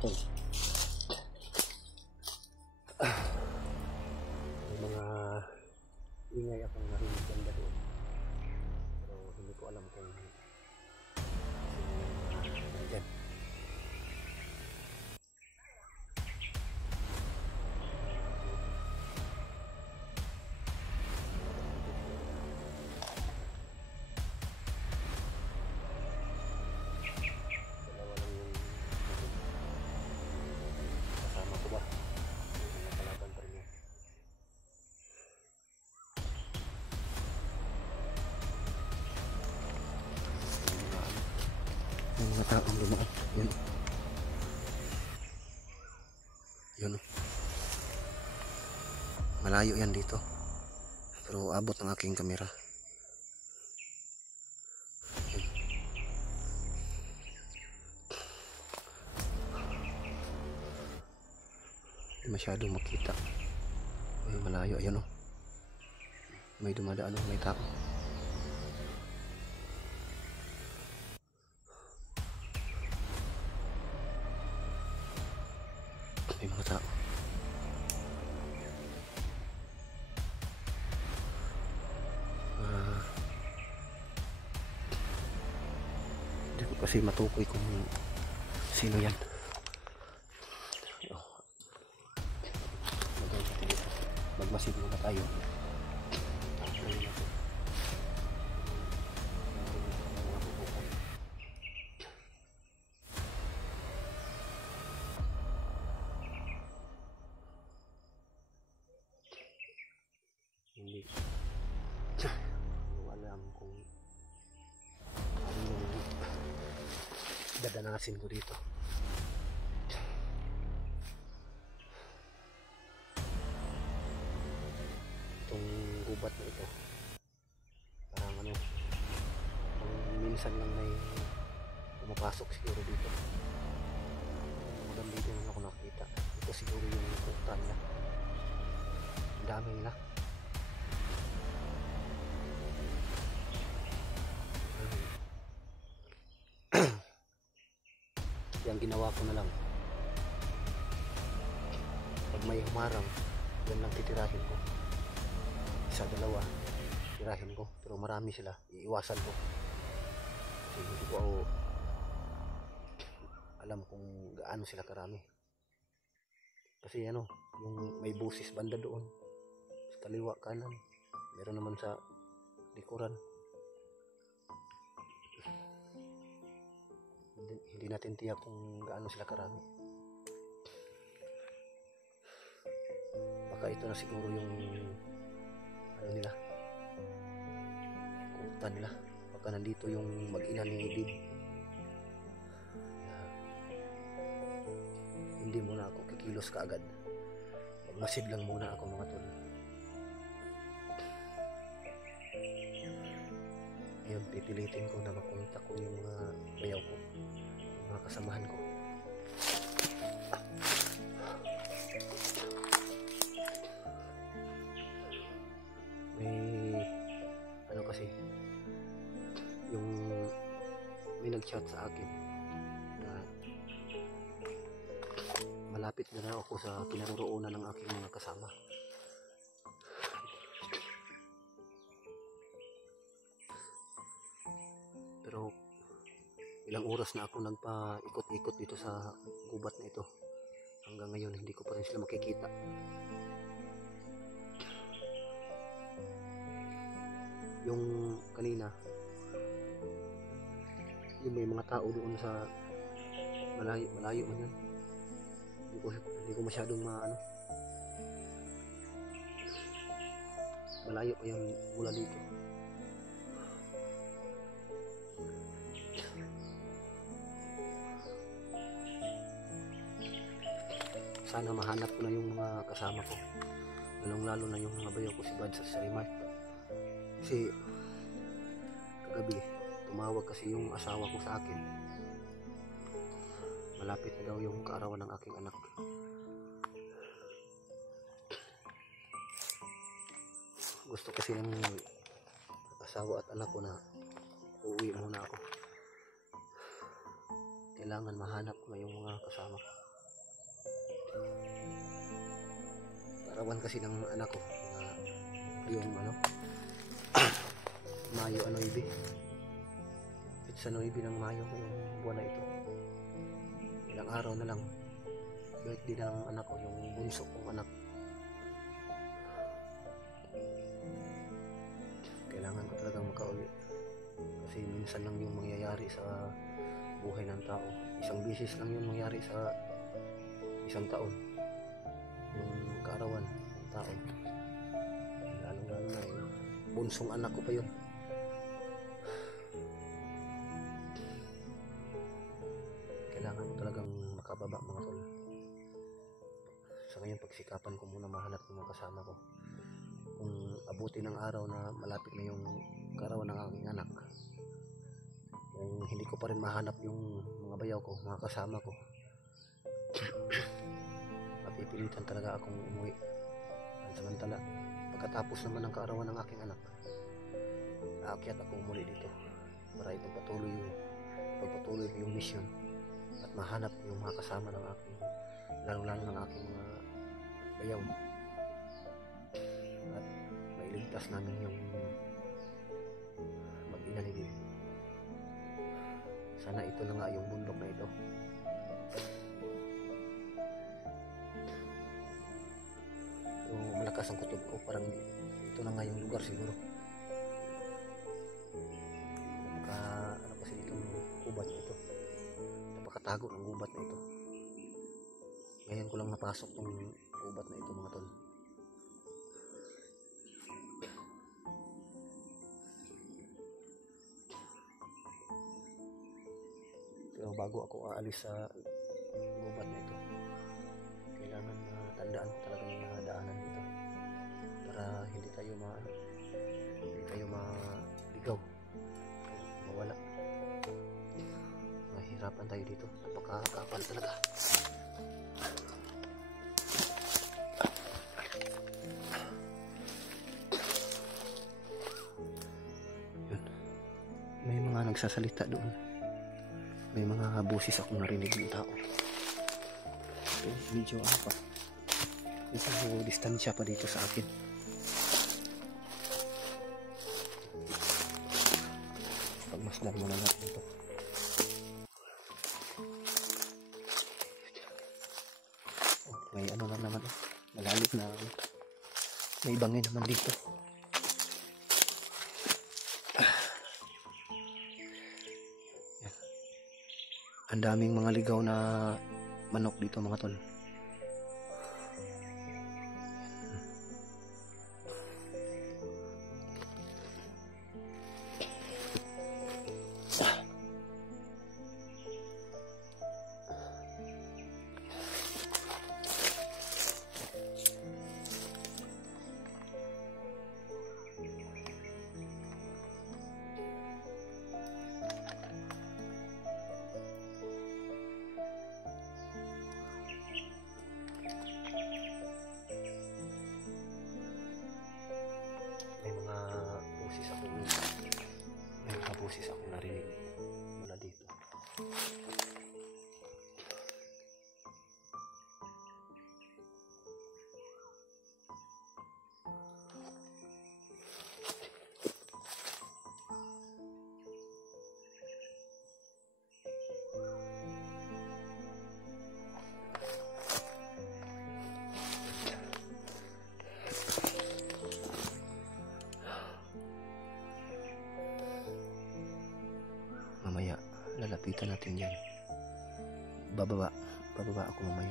tol. May mga ingay akong narinig ganda doon. Pero hindi ko alam kung nandyan. Yung mga taong dumaan, yun yun, malayo yan dito pero abot ng aking kamera. Hindi masyadong makita. Ay, malayo, ayan o, may dumadaan, may tao. May mga tao. Hindi ko kasi matukoy kung sino yan. Magmasid muna tayo. Hindi ko alam kung anong dadanasin ko dito. Itong gubat na ito parang ano, minsan lang may pumapasok siguro dito. Magandang dito lang ako nakita. Ito siguro yung kutan nila, ang dami nila. Yung ginawa ko na lang, pag may humarang yan lang titirahin ko, isa dalawa tirahin ko, pero marami sila iiwasan ko kasi hindi ko alam kung gaano sila karami. Kasi ano, yung may busis banda doon sa kaliwa kanan, meron naman sa likuran. Hindi natin tiyak kung gaano sila karami. Baka ito na siguro yung ano nila, kutan nila. Baka nandito yung mag-ina ni Dib. Hindi muna ako kikilos kaagad. Magmasid lang muna ako mga tol. Ngayon pipilitin ko na makontak ko yung mga bayaw ko, mga kasamahan ko. May ano kasi, yung may nag-chat sa akin na malapit na ako sa kinaroroonan ng aking mga kasama. Pero ilang oras na ako nagpa-ikot-ikot dito sa gubat na ito. Hanggang ngayon hindi ko pa rin sila makikita. Yung kanina, yung may mga tao doon sa malayo man yan. Hindi ko masyadong maano. Malayo pa yan mula dito. Sana mahanap ko na yung mga kasama ko, lalong-lalo na yung mga bayaw ko, si Bad sa Sarimart. Kasi kagabi tumawag kasi yung asawa ko sa akin, malapit na daw yung kaarawan ng aking anak. Gusto kasi ng asawa at anak ko na uuwi muna ako. kailangan mahanap ko yung mga kasama ko. Karawan kasi ng anak ko na yung Mayo 9. Sa 9 ng Mayo yung buwan na ito. Ilang araw na lang birthday na ng anak ko, yung bunso kong anak. Kailangan ko talagang makauwi kasi minsan lang yung mangyayari sa buhay ng tao. Isang beses lang yung mangyayari sa isang taon, yung kaarawan ng tao. Lalo na yung bunsong anak ko pa yun. Kailangan ko talagang makababa mga tol. Sa ngayon pagsikapan ko muna mahanap ng mga kasama ko. Kung abuti ng araw na malapit na yung kaarawan ng aking anak, kung hindi ko pa rin mahanap yung mga bayaw ko, mga kasama ko, mapipilitan talaga akong umuwi. Samantala pagkatapos naman ng kaarawan ng aking anak, aakyat ako muli dito para ipagpatuloy yung mission at mahanap yung mga kasama ng aking, lalo ng aking mga bayaw, at mailigtas namin yung mag-ina ni Bibi. Sana ito na nga yung bundok na ito. Yung malakas ang kutob ko, parang ito na nga yung lugar siguro. Kasi itong gubat na ito, napakatago ng gubat na ito. Ngayon ko lang napasok tong gubat na ito mga tol. Pero bago ako aalis sa gubat na ito, kailangan tandaan ko talaga yung mga daanan dito para hindi tayo maligaw, mawala. Mahirapan tayo dito, napakakapal talaga. Yun. May mga nagsasalita doon. May mga boses akong narinig ng tao. So, medyo pa. Medyo distansya pa dito sa akin. Pagmasdan muna natin ito. Oh, may ano lang naman. Malalim na. May bangin naman dito. Ang daming mga ligaw na manok dito mga tol. Boses ako narinig mula dito. Mamaya lalapitan natin yan. Bababa ako mamaya.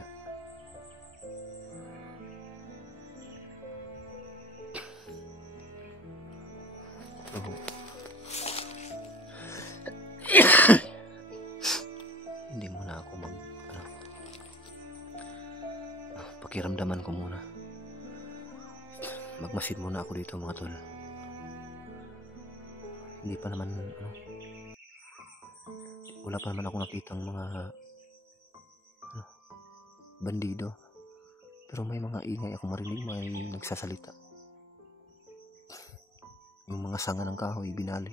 Hindi muna ako pakiramdaman ko muna. Magmasid muna ako dito mga tol. Hindi pa naman wala pa naman ako nakitang mga bandido, pero may mga ingay ako marinig, may nagsasalita. Yung mga sanga ng kahoy binali.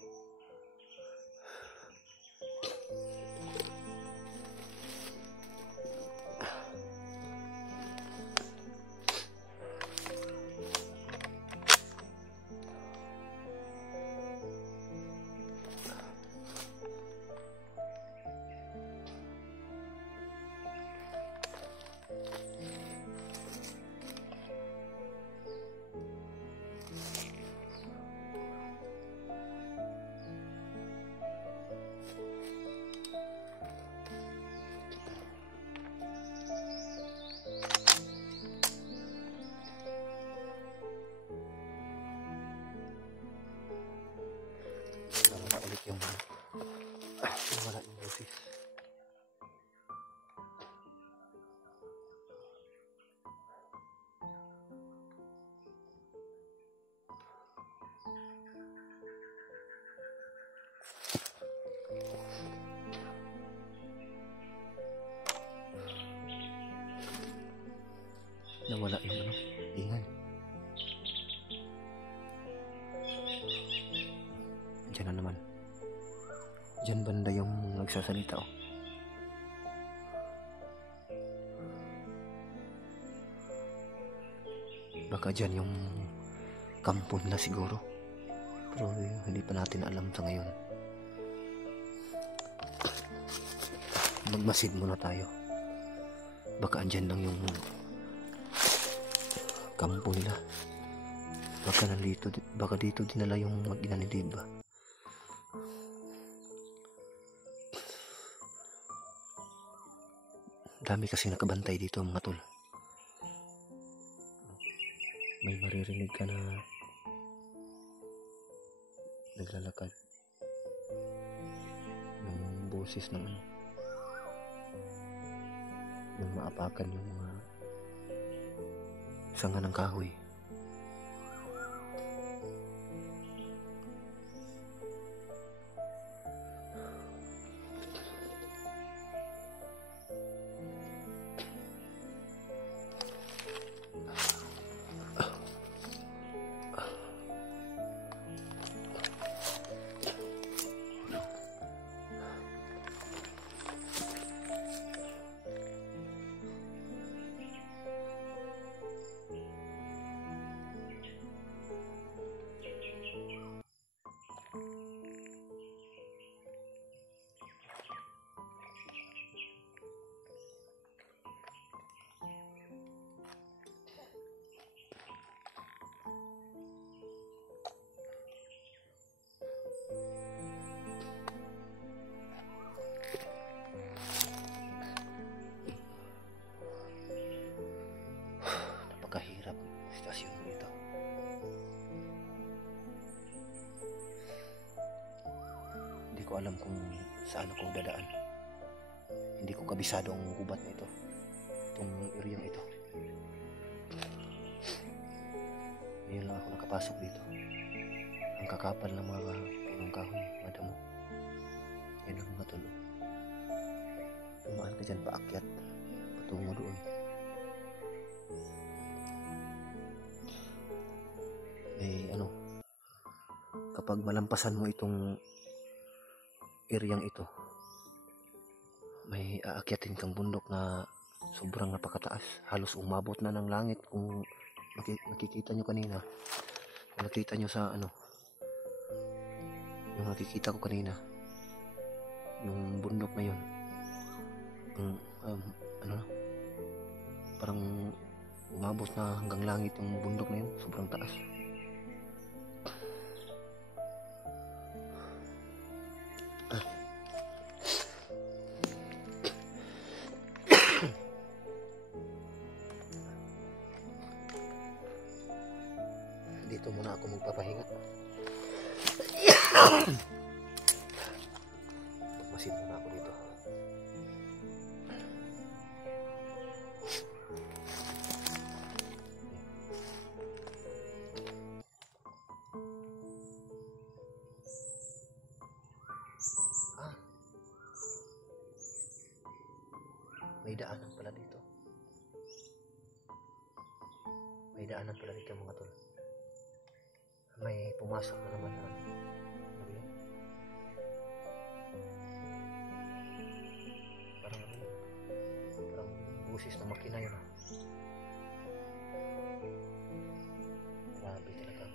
nawala yung ano, ingay. Diyan na naman. Diyan banda yung nagsasalita oh. Baka dyan yung kampo nila siguro. Pero hindi pa natin alam sa ngayon. Magmasid muna tayo. Baka andyan lang yung kampo nila. Baka dito dinala yung mag-ina ni Diba. Dami kasi nakabantay dito mga tol. May maririnig ka na naglalakad ng boses ng ano, yung maapakan yung mga sanga ng kahoy. Napakahirap sitwasyon ito. Hindi ko alam kung saan ako dadaan. Hindi ko kabisado ang gubat na ito, itong area ito. Ngayon lang ako nakapasok dito. Ang kakapal ng mga punong kahoy, madamo. Yan ang mga tulo. Tumaan ka dyan paakyat patungo doon. Ano, kapag malampasan mo itong areang ito, may aakyatin kang bundok na sobrang napakataas. Halos umabot na ng langit. Kung nakikita nyo kanina, kung nakita nyo sa ano, yung nakikita ko kanina, yung bundok na yun, ano, parang umabot na hanggang langit yung bundok na yun. Sobrang taas. Dito muna ako magpapahinga. Masin muna ako dito. May daanan pala dito. May daanan pala dito mga tol. May pumasok na naman na parang busis na makina yun. Grabe talaga.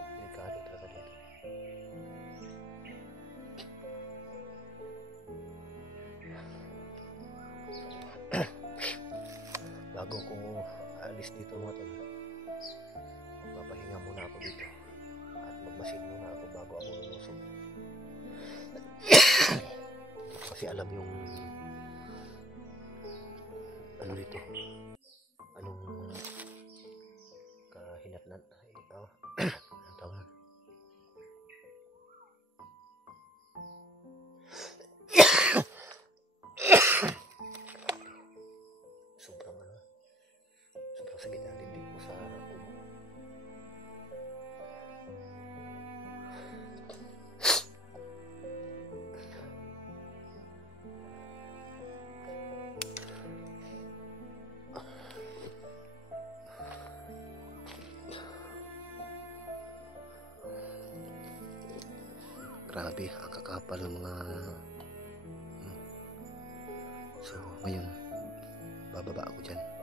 Delikado talaga dito. Bago ko alis dito mga tol, magpapahinga muna ako dito at magmasid muna ako bago ako lulusog. Kasi alam yung ano dito, anong kahinatnan ito. Ang tawag, sobrang sakit ang dibdib ko sa ulo. Grabe, ang kakapal ng mga so ngayon bababa ako dyan.